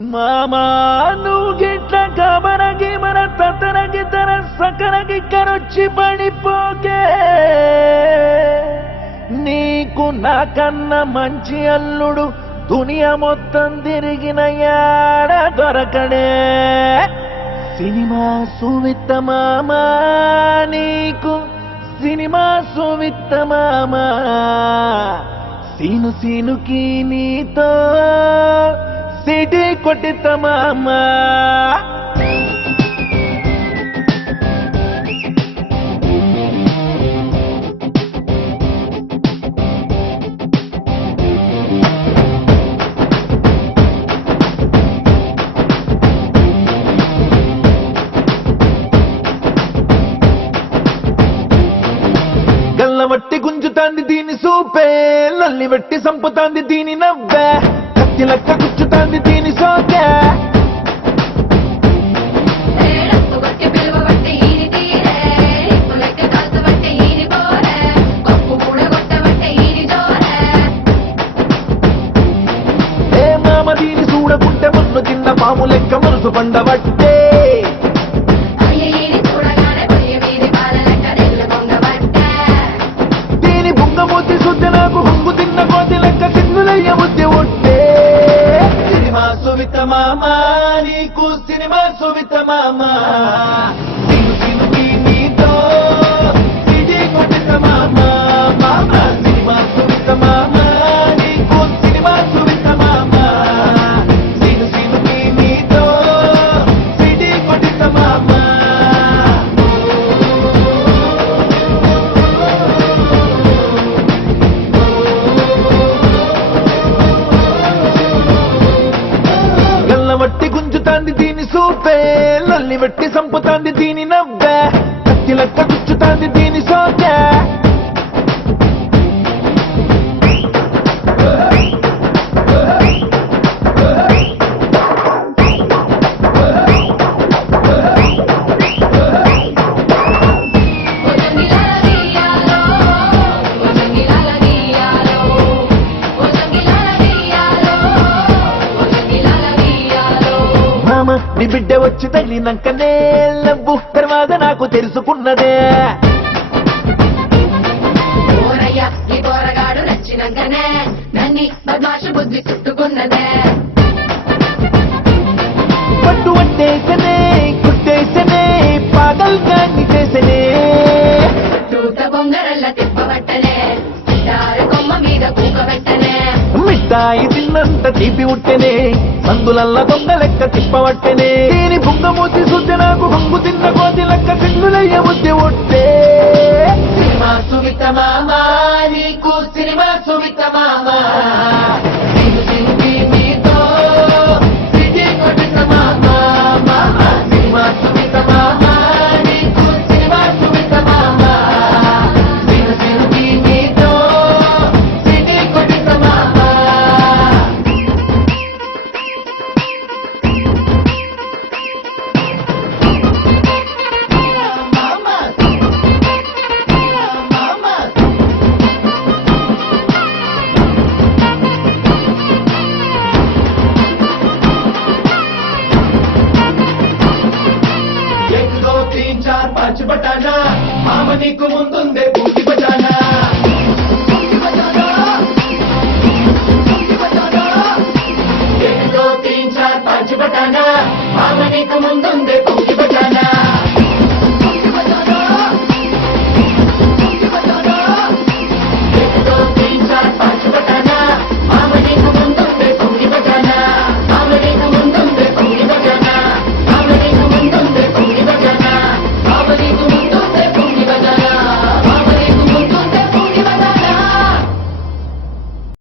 మామా నువ్వు గిట్ల కబరగి మన తతరగి తన సకరగి కరొచ్చి పడిపోకే నీకు నాకన్నా మంచి అల్లుడు దునియా మొత్తం తిరిగిన యాడ దొరకడే సినిమా సువిత్త మామా నీకు సినిమా సువిత్త మామా సీను సీనుకి నీతో సిటీ కొట్టిత మామా గల్లవట్టి గుంజుతాంది దీని సూపే లల్లి వెట్టి సంపుతాంది దీని నవ్వే కత్తి లెక్క గుచ్చుతాంది దీని సోకే ఏ మామ దీని చూడకుంటే మన్ను తిన్న పాము లెక్క మనసు పండబట్టే నాకు హంగు తిన్న కోతి లెక్క కిందులయ్య బుద్ధి ఒట్టే సినిమా సువిత మామా నీకు సినిమా సువిత మామా సిను సినుకి నీతో సిటీ కొట్టిత మామా మామా సినిమా సువిత మామా నీకు సినిమా సువిత మామా సిను సినుకి నీతో సిటీ కొట్టిత మామా వట్టి గుంజుతాంది దీని సూపే లల్లి వెట్టి సంపుతాంది దీని నవ్వే కత్తి లెక్క గుచ్చుతాంది దీని సోకే నీ బిడ్డ వచ్చి తగిలినాకనే లవ్వు తర్వాత నాకు తెలుసుకున్నదే పట్టు పట్టేసనే కుట్టేసనే పాగల్ గాన్ని చేసనే మిఠాయి తిన్నంత తీపి ఉట్టెనే అందులల్ల దొంగ లెక్క తిప్పవట్టెనే దీని బుంగమూతి సుద్ది నాకు హంగు తిన్న కోతి లెక్క కిందులయ్య బుద్ధి ఒట్టే సినిమా సువిత మామా నీకు సినిమా సువిత మామా సిను సినుకి నీతో సిటీ కొట్టిత మామా మామా సినిమా సువిత మామా నీకు సినిమా సువిత మామా సిను సినుకి నీతో సిటీ కొట్టిత మామా एक दो तीन चार पांच बटाना मामा नीकु मुंदुंदे